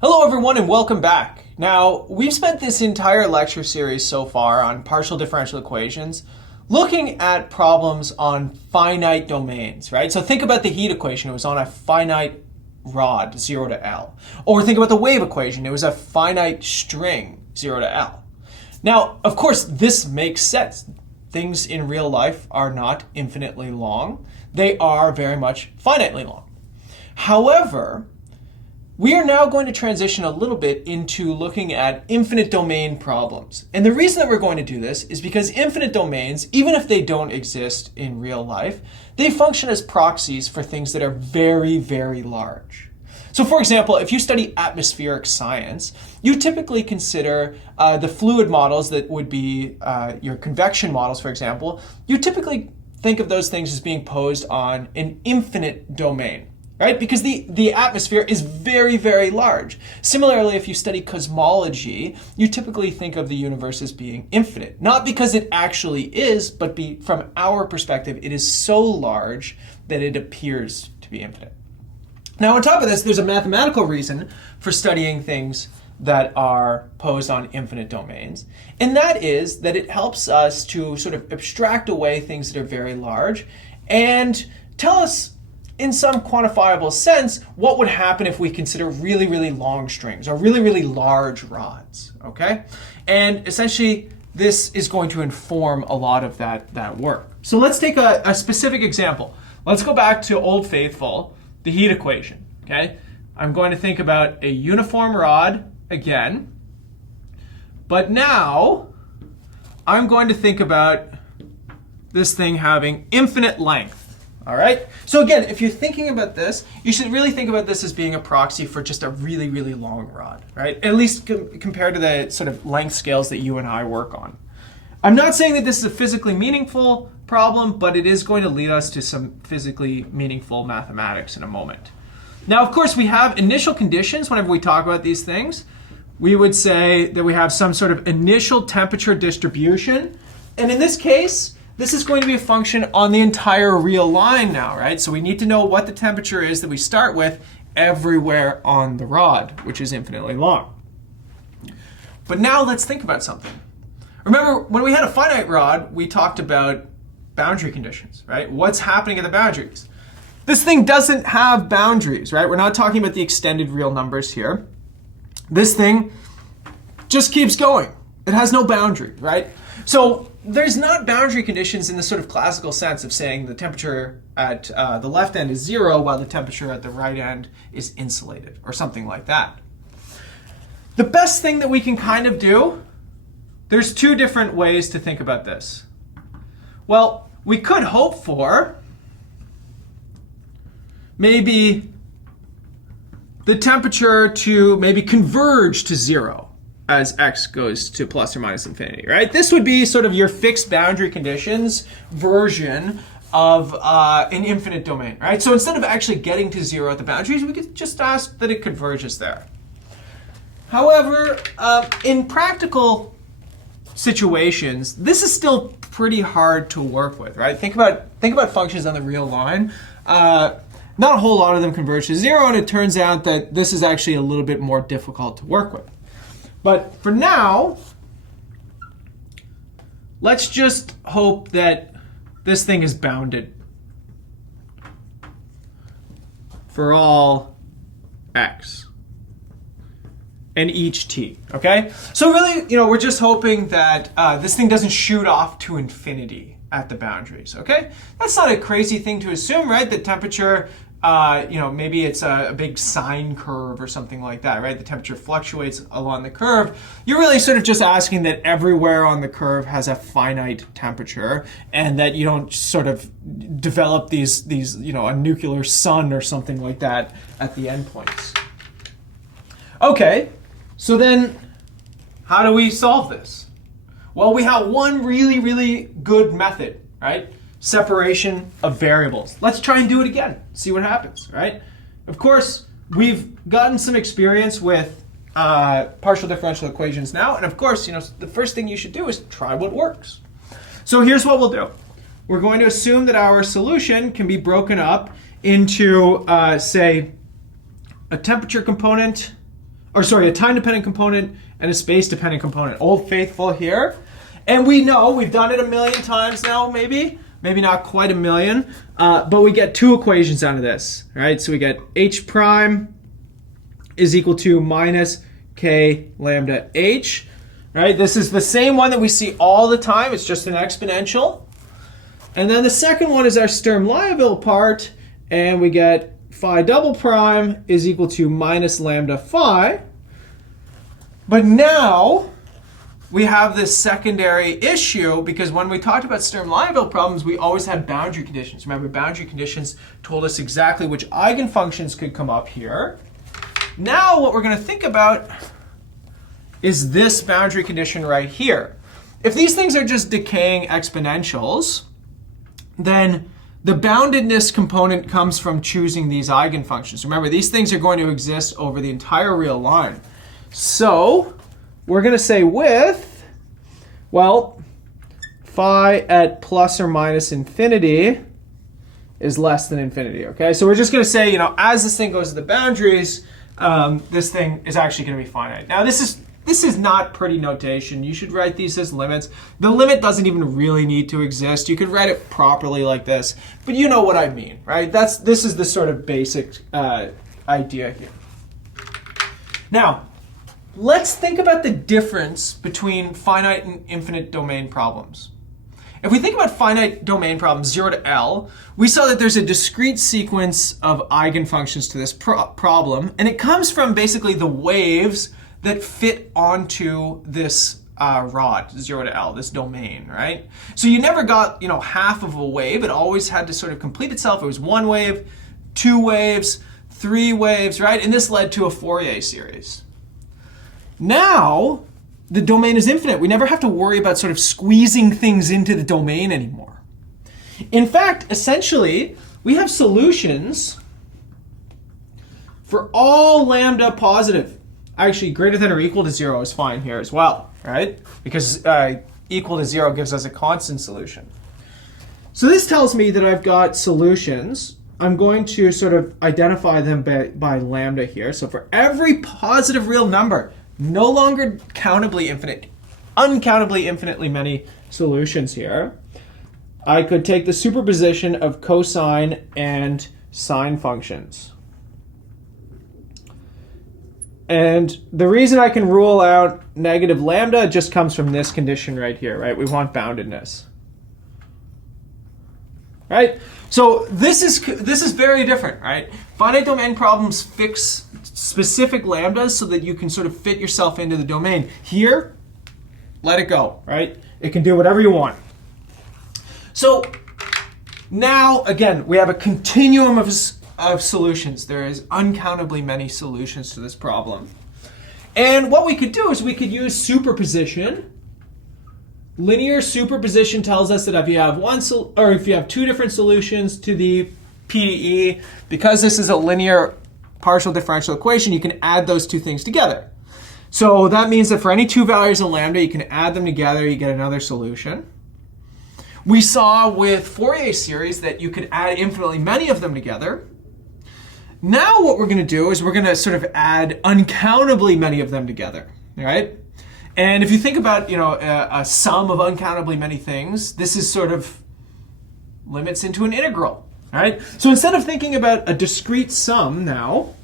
Hello everyone and welcome back. Now, we've spent this entire lecture series so far on partial differential equations looking at problems on finite domains, right? So think about the heat equation. It was on a finite rod, 0 to L. Or think about the wave equation. It was a finite string, 0 to L. Now, of course, this makes sense. Things in real life are not infinitely long. They are very much finitely long. However, we are now going to transition a little bit into looking at infinite domain problems. And the reason that we're going to do this is because infinite domains, even if they don't exist in real life, they function as proxies for things that are very, very large. So for example, if you study atmospheric science, you typically consider the fluid models that would be your convection models, for example. You typically think of those things as being posed on an infinite domain. Right? Because the atmosphere is very, very large. Similarly, if you study cosmology, you typically think of the universe as being infinite. Not because it actually is, but from our perspective, it is so large that it appears to be infinite. Now, on top of this, there's a mathematical reason for studying things that are posed on infinite domains. And that is that it helps us to sort of abstract away things that are very large and tell us, in some quantifiable sense, what would happen if we consider really, really long strings or really, really large rods, okay? And essentially, this is going to inform a lot of that work. So let's take a specific example. Let's go back to Old Faithful, the heat equation, okay? I'm going to think about a uniform rod again, but now I'm going to think about this thing having infinite length. All right. So again, if you're thinking about this, you should really think about this as being a proxy for just a really, really long rod, right? At least compared to the sort of length scales that you and I work on. I'm not saying that this is a physically meaningful problem, but it is going to lead us to some physically meaningful mathematics in a moment. Now, of course, we have initial conditions whenever we talk about these things. We would say that we have some sort of initial temperature distribution. And in this case, this is going to be a function on the entire real line now, right? So we need to know what the temperature is that we start with everywhere on the rod, which is infinitely long. But now let's think about something. Remember, when we had a finite rod, we talked about boundary conditions, right? What's happening at the boundaries? This thing doesn't have boundaries, right? We're not talking about the extended real numbers here. This thing just keeps going. It has no boundary, right? So there's not boundary conditions in the sort of classical sense of saying the temperature at the left end is 0 while the temperature at the right end is insulated or something like that. The best thing that we can kind of do, there's two different ways to think about this. Well, we could hope for maybe the temperature to maybe converge to 0. As x goes to plus or minus infinity, right? This would be sort of your fixed boundary conditions version of an infinite domain, right? So instead of actually getting to 0 at the boundaries, we could just ask that it converges there. However, in practical situations, this is still pretty hard to work with, right? Think about functions on the real line. Not a whole lot of them converge to 0, and it turns out that this is actually a little bit more difficult to work with. But for now, let's just hope that this thing is bounded for all x and each t, okay? So really, we're just hoping that this thing doesn't shoot off to infinity at the boundaries, okay? That's not a crazy thing to assume, right? The temperature, maybe it's a big sine curve or something like that, right? The temperature fluctuates along the curve. You're really sort of just asking that everywhere on the curve has a finite temperature and that you don't sort of develop these a nuclear sun or something like that at the endpoints. Okay, so then how do we solve this? Well, we have one really, really good method, right? Separation of variables. Let's try and do it again, see what happens, right? Of course, we've gotten some experience with partial differential equations now, and of course, the first thing you should do is try what works. So here's what we'll do. We're going to assume that our solution can be broken up into, say, a temperature component, a time-dependent component and a space-dependent component. Old faithful here. And we know, we've done it a million times now, maybe not quite a million, but we get two equations out of this, right? So we get h prime is equal to minus k lambda h, right? This is the same one that we see all the time. It's just an exponential. And then the second one is our Sturm-Liouville part, and we get phi double prime is equal to minus lambda phi. But now we have this secondary issue, because when we talked about Sturm-Liouville problems, we always had boundary conditions. Remember, boundary conditions told us exactly which eigenfunctions could come up here. Now what we're going to think about is this boundary condition right here. If these things are just decaying exponentials, then the boundedness component comes from choosing these eigenfunctions. Remember, these things are going to exist over the entire real line. So we're going to say with, well, phi at plus or minus infinity is less than infinity, okay? So we're just going to say, you know, as this thing goes to the boundaries, this thing is actually going to be finite. Now, this is not pretty notation. You should write these as limits. The limit doesn't even really need to exist. You could write it properly like this, but you know what I mean, right? This is the sort of basic idea here. Now, let's think about the difference between finite and infinite domain problems. If we think about finite domain problems, 0 to L, we saw that there's a discrete sequence of eigenfunctions to this problem, and it comes from basically the waves that fit onto this rod, 0 to L, this domain, right? So you never got, you know, half of a wave. It always had to sort of complete itself. It was one wave, two waves, three waves, right? And this led to a Fourier series. Now, the domain is infinite. We never have to worry about sort of squeezing things into the domain anymore. In fact, essentially, we have solutions for all lambda positive. Actually, greater than or equal to 0 is fine here as well, right? Because equal to 0 gives us a constant solution. So this tells me that I've got solutions. I'm going to sort of identify them by lambda here. So for every positive real number, no longer countably infinite, uncountably infinitely many solutions here, I could take the superposition of cosine and sine functions. And the reason I can rule out negative lambda just comes from this condition right here, right? We want boundedness. Right? So this is very different, right? Finite domain problems fix specific lambdas so that you can sort of fit yourself into the domain. Here, let it go, right? It can do whatever you want. So now, again, we have a continuum of solutions. There is uncountably many solutions to this problem. And what we could do is we could use superposition. Linear superposition tells us that if you have two different solutions to the PDE, because this is a linear partial differential equation, you can add those two things together. So that means that for any two values of lambda, you can add them together, you get another solution. We saw with Fourier series that you could add infinitely many of them together. Now what we're going to do is we're going to sort of add uncountably many of them together, right? And if you think about, you know, a sum of uncountably many things, this is sort of limits into an integral, right? So instead of thinking about a discrete sum now,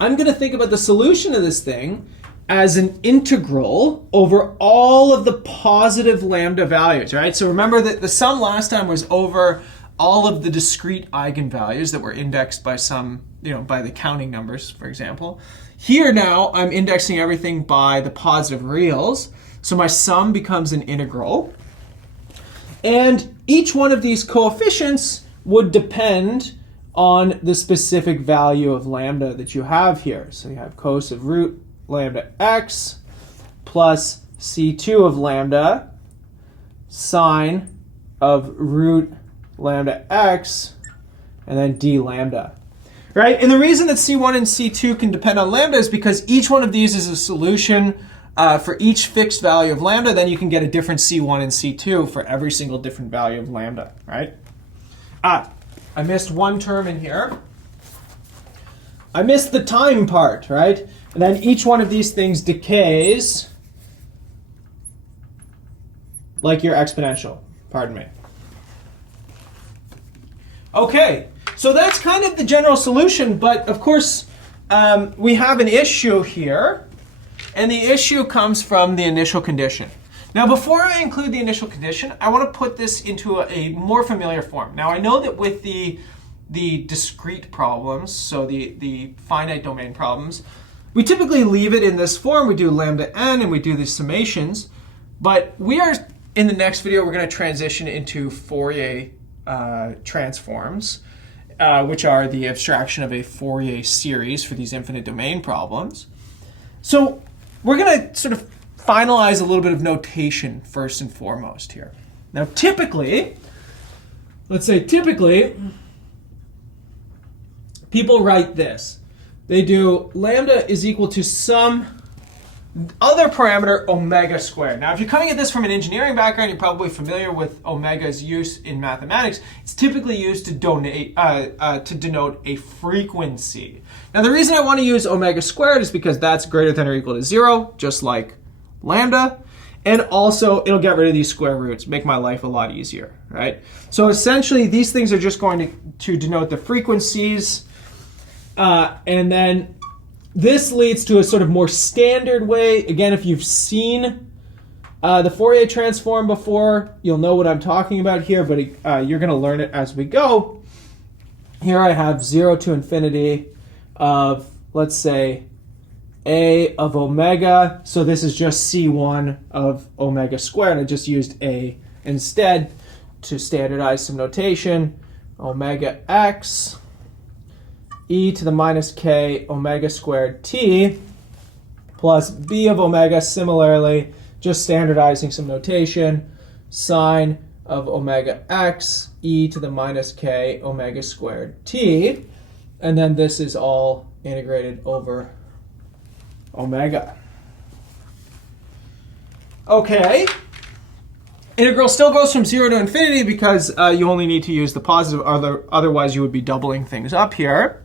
I'm going to think about the solution of this thing as an integral over all of the positive lambda values, right? So remember that the sum last time was over all of the discrete eigenvalues that were indexed by some, you know, by the counting numbers, for example. Here now, I'm indexing everything by the positive reals. So my sum becomes an integral. And each one of these coefficients would depend on the specific value of lambda that you have here. So you have cos of root lambda x plus c2 of lambda sine of root lambda x and then d lambda. Right? And the reason that C1 and C2 can depend on lambda is because each one of these is a solution for each fixed value of lambda. Then you can get a different C1 and C2 for every single different value of lambda, right? I missed one term in here. I missed the time part, right? And then each one of these things decays like your exponential. Pardon me. Okay, so that's kind of the general solution, but of course we have an issue here, and the issue comes from the initial condition. Now, before I include the initial condition, I want to put this into a more familiar form. Now, I know that with the discrete problems, so the finite domain problems, we typically leave it in this form. We do lambda n and we do the summations, but we are, in the next video, we're going to transition into Fourier transforms, which are the abstraction of a Fourier series for these infinite domain problems. So we're going to sort of finalize a little bit of notation first and foremost here. Now typically, let's say typically, people write this. They do lambda is equal to some other parameter omega squared. Now if you're coming at this from an engineering background, you're probably familiar with omega's use in mathematics. It's typically used to denote a frequency. Now the reason I want to use omega squared is because that's greater than or equal to 0, just like lambda, and also it'll get rid of these square roots, make my life a lot easier, right? So essentially these things are just going to denote the frequencies, and then this leads to a sort of more standard way. Again, if you've seen the Fourier transform before, you'll know what I'm talking about here, but you're going to learn it as we go. Here I have 0 to infinity of, let's say, a of omega. So this is just c1 of omega squared. I just used a instead to standardize some notation. Omega x e to the minus k omega squared t plus b of omega, similarly, just standardizing some notation, sine of omega x e to the minus k omega squared t. And then this is all integrated over omega. Okay. Integral still goes from 0 to infinity because you only need to use the positive, otherwise you would be doubling things up here.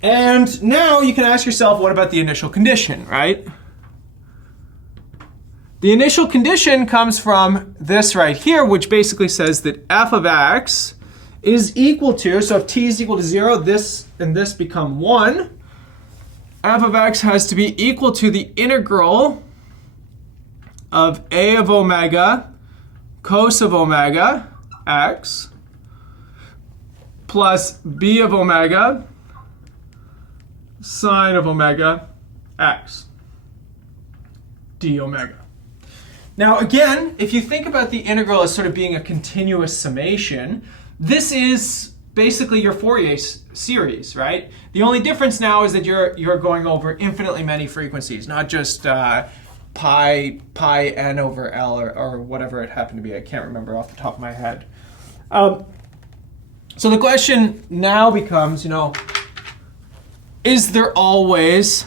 And now you can ask yourself, what about the initial condition, right? The initial condition comes from this right here, which basically says that f of x is equal to, so if t is equal to 0, this and this become 1. F of x has to be equal to the integral of a of omega cos of omega x plus b of omega sine of omega x d omega. Now again, if you think about the integral as sort of being a continuous summation, this is basically your Fourier series, right? The only difference now is that you're going over infinitely many frequencies, not just pi n over L or whatever it happened to be. I can't remember off the top of my head. So the question now becomes, is there always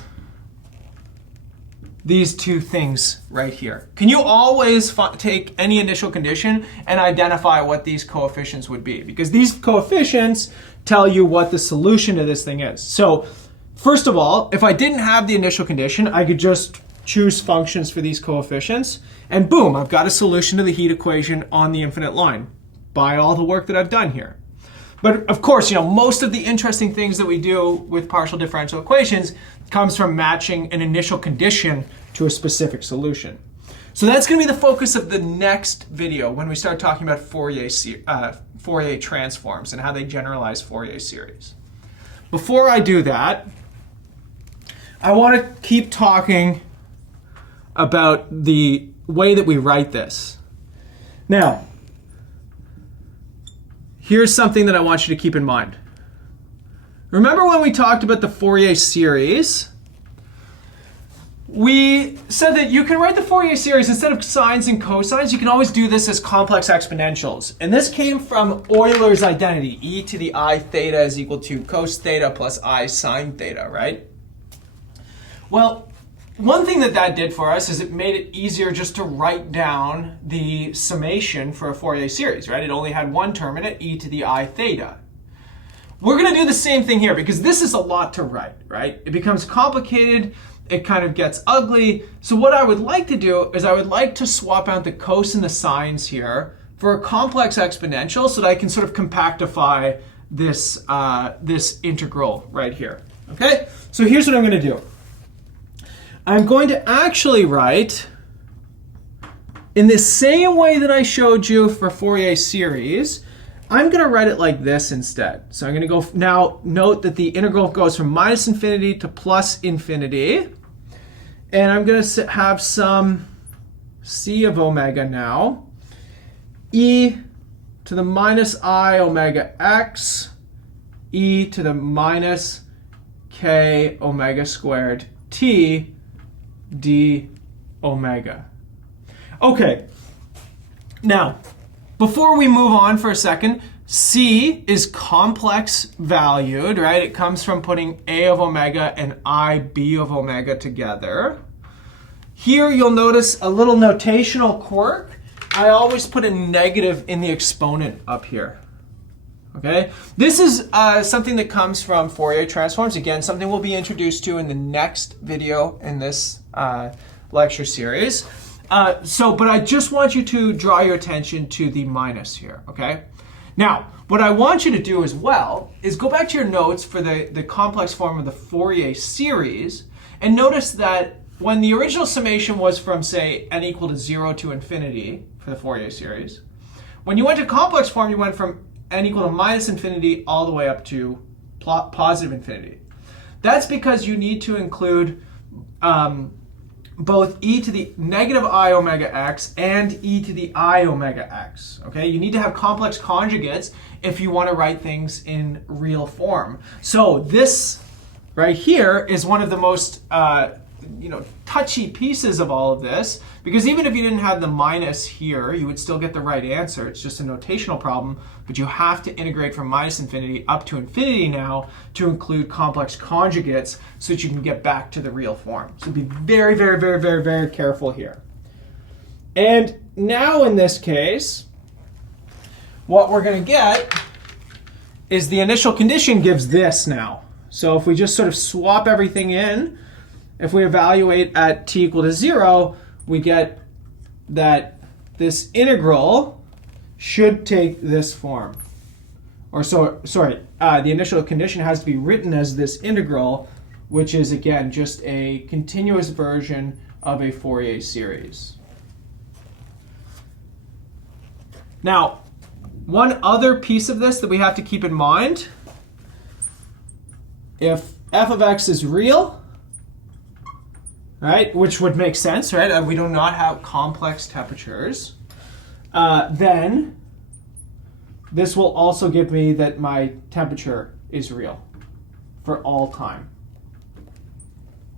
these two things right here? Can you always take any initial condition and identify what these coefficients would be? Because these coefficients tell you what the solution to this thing is. So first of all, if I didn't have the initial condition, I could just choose functions for these coefficients, and boom, I've got a solution to the heat equation on the infinite line by all the work that I've done here. But of course, most of the interesting things that we do with partial differential equations comes from matching an initial condition to a specific solution. So that's going to be the focus of the next video when we start talking about Fourier transforms and how they generalize Fourier series. Before I do that, I want to keep talking about the way that we write this. Now, here's something that I want you to keep in mind. Remember when we talked about the Fourier series? We said that you can write the Fourier series instead of sines and cosines. You can always do this as complex exponentials. And this came from Euler's identity. E to the I theta is equal to cos theta plus I sine theta, right? Well, one thing that did for us is it made it easier just to write down the summation for a Fourier series, right? It only had one term in it, e to the I theta. we're going to do the same thing here because this is a lot to write, right? It becomes complicated. It kind of gets ugly. So what I would like to do is I would like to swap out the cos and the sines here for a complex exponential so that I can sort of compactify this, this integral right here. Okay, so here's what I'm going to do. I'm going to actually write in the same way that I showed you for Fourier series. I'm going to write it like this instead. So I'm going to go now. Note that the integral goes from minus infinity to plus infinity. And I'm going to have some c of omega now. E to the minus I omega x, e to the minus k omega squared t d omega. Okay, now before we move on for a second, c is complex valued, right? It comes from putting a of omega and I b of omega together. Here you'll notice a little notational quirk. I always put a negative in the exponent up here. Okay, this is something that comes from Fourier transforms. Again, something we'll be introduced to in the next video in this lecture series. But I just want you to draw your attention to the minus here, okay? Now, what I want you to do as well is go back to your notes for the complex form of the Fourier series and notice that when the original summation was from, say, n equal to 0 to infinity for the Fourier series, when you went to complex form, you went from n equal to minus infinity all the way up to positive infinity. That's because you need to include both e to the negative I omega x and e to the I omega x. Okay, you need to have complex conjugates if you want to write things in real form. So this right here is one of the most touchy pieces of all of this, because even if you didn't have the minus here, you would still get the right answer. It's just a notational problem, but you have to integrate from minus infinity up to infinity now to include complex conjugates so that you can get back to the real form. So be very, very, very, very, very careful here. And now in this case, what we're going to get is the initial condition gives this now. So if we just sort of swap everything in, if we evaluate at t equal to 0, we get that this integral should take this form. The initial condition has to be written as this integral, which is, again, just a continuous version of a Fourier series. Now, one other piece of this that we have to keep in mind, if f of x is real, right, which would make sense, right? We do not have complex temperatures. Then this will also give me that my temperature is real for all time.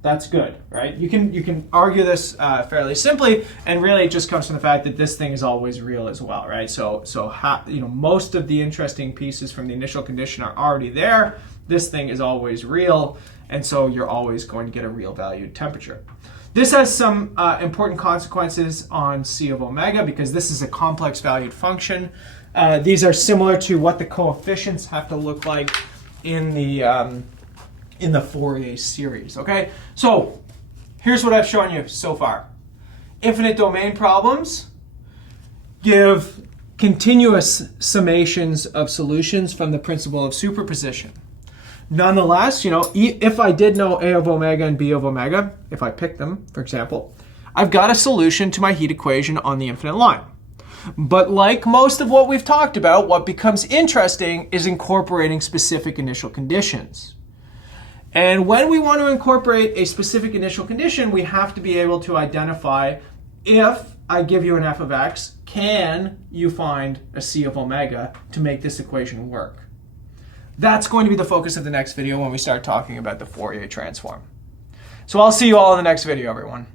That's good, right? You can argue this fairly simply, and really it just comes from the fact that this thing is always real as well, right? So most of the interesting pieces from the initial condition are already there. This thing is always real, and so you're always going to get a real valued temperature. This has some important consequences on c of omega because this is a complex valued function. These are similar to what the coefficients have to look like in the Fourier series. Okay, so here's what I've shown you so far. Infinite domain problems give continuous summations of solutions from the principle of superposition. Nonetheless, if I did know a of omega and b of omega, if I picked them, for example, I've got a solution to my heat equation on the infinite line. But like most of what we've talked about, what becomes interesting is incorporating specific initial conditions. And when we want to incorporate a specific initial condition, we have to be able to identify, if I give you an f of x, can you find a c of omega to make this equation work? That's going to be the focus of the next video when we start talking about the Fourier transform. So I'll see you all in the next video, everyone.